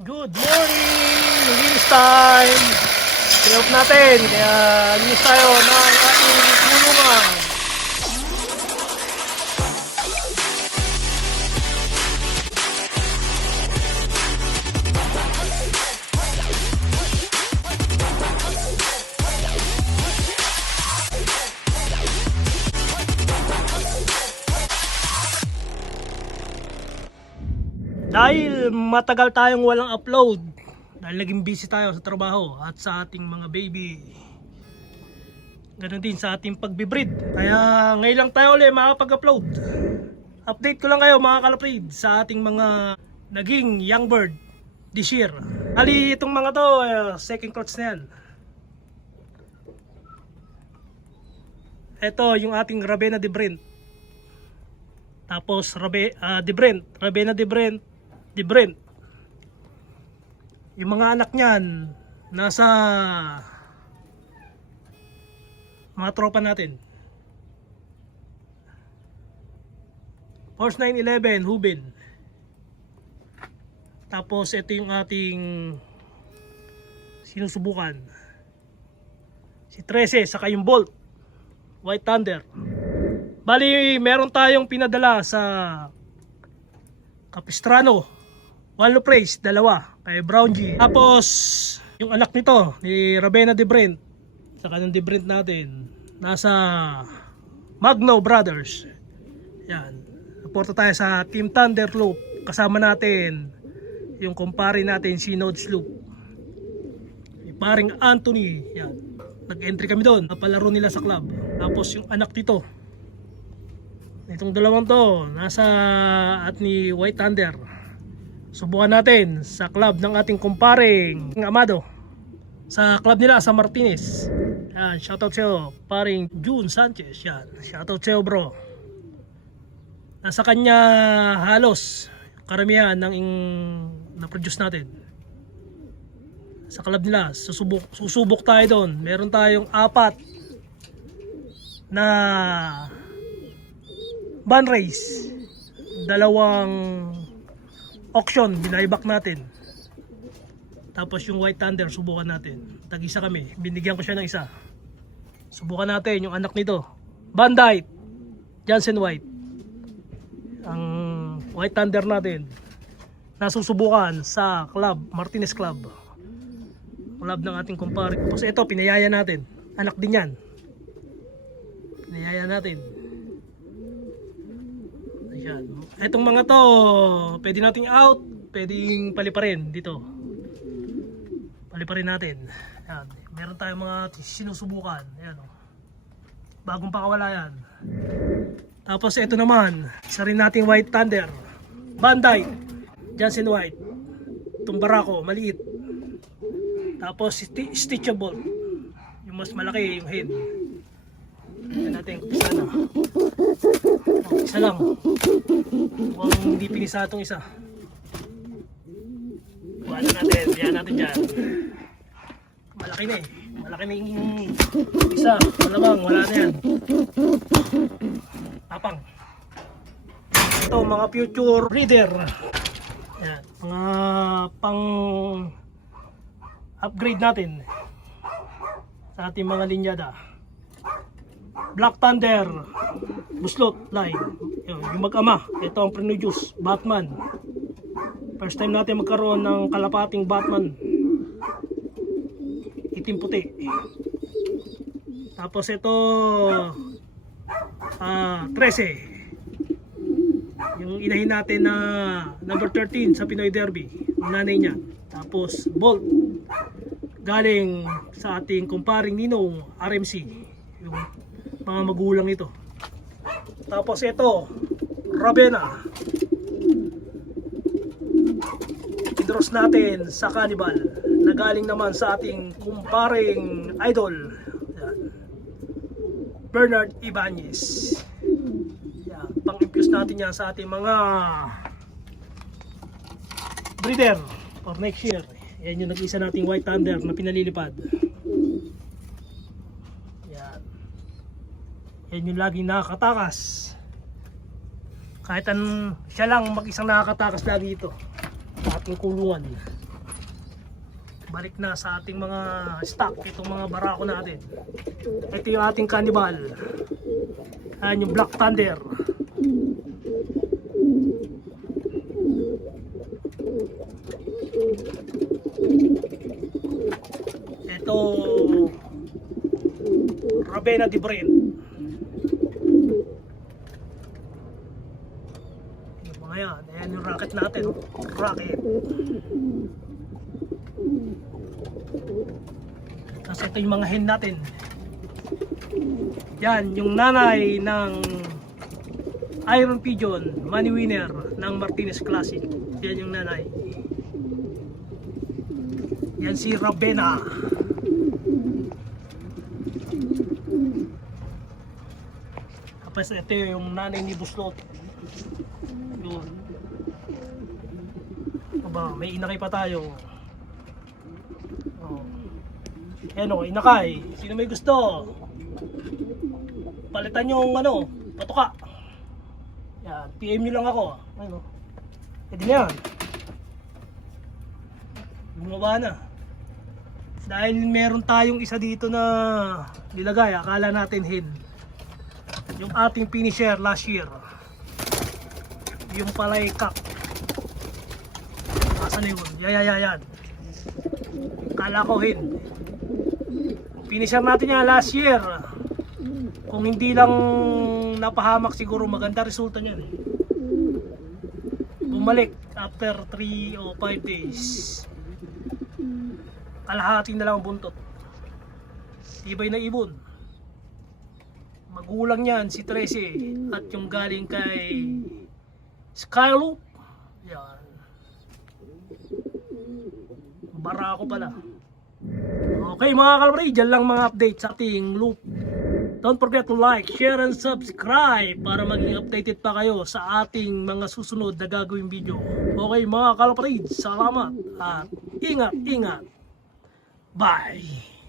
Good morning! Linis time! Kaya natin, kaya linis tayo ng ating kulungan. Dahil matagal tayong walang upload, dahil naging busy tayo sa trabaho at sa ating mga baby, ganoon din sa ating pagbibreed, kaya ngayon lang tayo ulit makapag-upload. Update ko lang kayo mga kalaprid sa ating mga naging young bird this year. Ali itong mga to, second clutch na yan. Ito yung ating Ravenna de Brent. Tapos Ravenna de Brent. Yung mga anak niyan nasa mga tropa natin. Horse 911 Hubin. Tapos ito yung ating sinusubukan. Si 13 saka yung Bolt White Thunder. Bali meron tayong pinadala sa Capistrano, Wallow Praise, dalawa kay Brown G. Tapos yung anak nito ni Ravenna de Brent, saka ng de Brent natin nasa Magno Brothers. Yan, reporta tayo sa Team Thunder Loop. Kasama natin yung kumpare natin si Nodes Loop, si paring Anthony. Yan, nag-entry kami doon, napalaro nila sa club. Tapos yung anak nito, itong dalawang to, nasa at ni White Thunder. Subukan natin sa club ng ating kumparing Amado. Sa club nila sa Martinez. Yan, shoutout sa'yo, paring June Sanchez. Yan, shoutout sa'yo bro. Nasa kanya halos karamihan ng na-produce natin. Sa club nila, susubok tayo doon. Meron tayong 4 na ban race, 2 auction binaybak natin. Tapos yung White Thunder subukan natin, tag-isa kami, binigyan ko siya ng isa. Subukan natin yung anak nito, Bandite Johnson White. Ang White Thunder natin nasusubukan sa club, Martinez Club, club ng ating kumpare. Tapos ito pinayaya natin, anak din yan, pinayaya natin. Yan. Etong mga to, pwede nating out, pwedeng paliparin dito. Paliparin natin. Yan. Meron tayong mga sinusubukan. Yan, bagong pakawala yan. Tapos ito naman, isa rin nating White Thunder, Bandite Johnson White. Itong barako, maliit. Tapos stitchable, yung mas malaki yung head. Yan natin, isa na. Isa lang. Mukhang hindi pinisa itong isa. Buwan natin, biyan natin dyan. Malaki na eh. Malaki na yung isa. Malamang, wala na yan. Tapang. Ito, mga future breeder. Yan, mga pang upgrade natin sa ating mga linyada. Black Thunder Buslot line. Yung mag-ama. Ito ang Prenudius Batman. First time natin magkaroon ng kalapating Batman, itim puti. Tapos ito 13, yung inahin natin na number 13 sa Pinoy Derby, yung nanay niya. Tapos Bolt galing sa ating kumparing Ninong RMC, yung mga magulang ito. Tapos ito Ravenna, idros natin sa Cannibal, na galing naman sa ating kumparing idol, yan, Bernard Ibanez. Yan, pang-infuse natin yan sa ating mga breeder for next year. Yan yung nag-isa nating White Thunder na pinalilipad. Yan yung laging nakakatakas. Kahit siya lang mag-isang nakakatakas lagi ito sa ating kulungan. balik na sa ating mga stock, itong mga barako natin. Ito yung ating cannibal. Ayan yung Black Thunder. Ito Ravenna de Brent. Yung mga yan. Ayan yung rocket natin. Rocket. Tapos ito yung mga hen natin. Yan, yung nanay ng Iron Pigeon, money winner ng Martinez Classic. Yan yung nanay. Yan si Ravenna. Tapos ito yung nanay ni Buslot. Yun. Aba, may inakay pa tayo. Oh. Ayan o, inakay. Sino may gusto? Palitan yung ano, patuka. Yan, PM nyo lang ako. Ano? Pwede na yan. Bumaba na. Dahil meron tayong isa dito na nilagay, akala natin hen. Yung ating finisher last year. Yung palay cup. Asan na yun? Yan. Akala ko hen. Finisher natin yan last year. Kung hindi lang napahamak siguro maganda resulta niyan eh. Bumalik after 3 o 5 days. Kalahati na lang ang buntot. Tibay na ibon. Magulang yan si 13 at yung galing kay Skyloop. Yan. Barako pala. Okay mga kalapari, dyan lang mga update sa ating loop. Don't forget to like, share, and subscribe para maging updated pa kayo sa ating mga susunod na gagawing video. Okay mga kalapari, salamat at ingat. Bye!